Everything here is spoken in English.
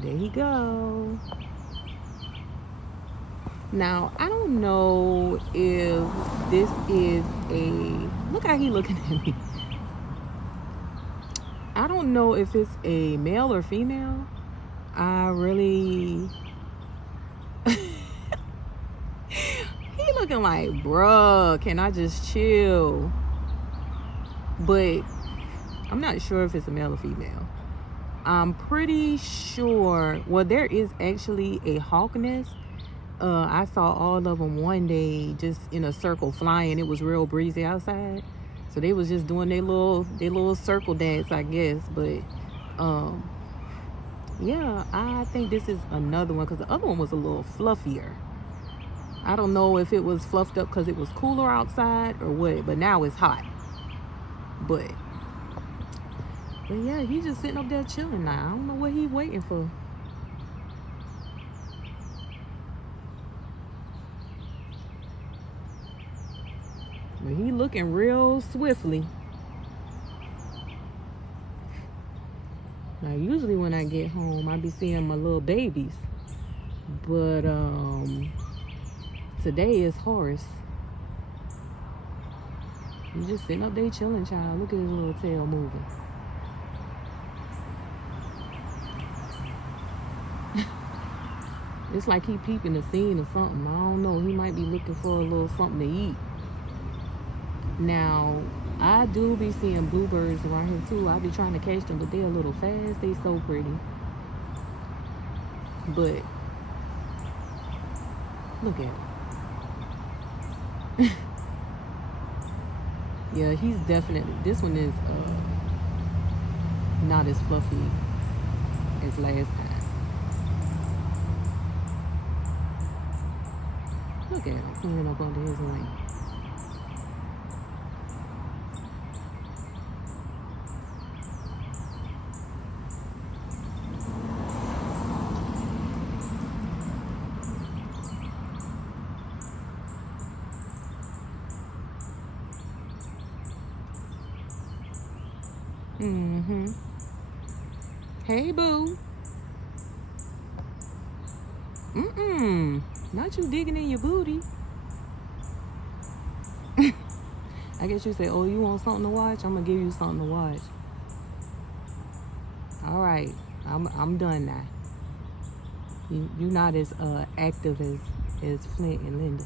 There he go. Now, I don't know if this is a... Look how he looking at me. I don't know if it's a male or female. I really... He looking like, bruh, can I just chill? But I'm not sure if it's a male or female. I'm pretty sure... Well, there is actually a hawk nest. I saw all of them one day just in a circle flying. It was real breezy outside. So they was just doing their little circle dance, I guess. But yeah, I think this is another one because the other one was a little fluffier. I don't know if it was fluffed up because it was cooler outside or what, but now it's hot. But yeah, he's just sitting up there chilling now. I don't know what he's waiting for. But he looking real swiftly. Now, usually when I get home, I be seeing my little babies. But today is Horace. He's just sitting up there chilling, child. Look at his little tail moving. It's like he peeping the scene or something. I don't know. He might be looking for a little something to eat. Now, I do be seeing bluebirds around here too. I be trying to catch them, but they're a little fast. They so pretty. But look at it. Yeah, he's definitely... This one is not as fluffy as last time. Look at it, cleaning up under his wing. Hey, boo. Not you digging in your booty. I guess you say, oh, you want something to watch? I'm gonna give you something to watch. All right, I'm done now. You're not as active as Flint and Linda.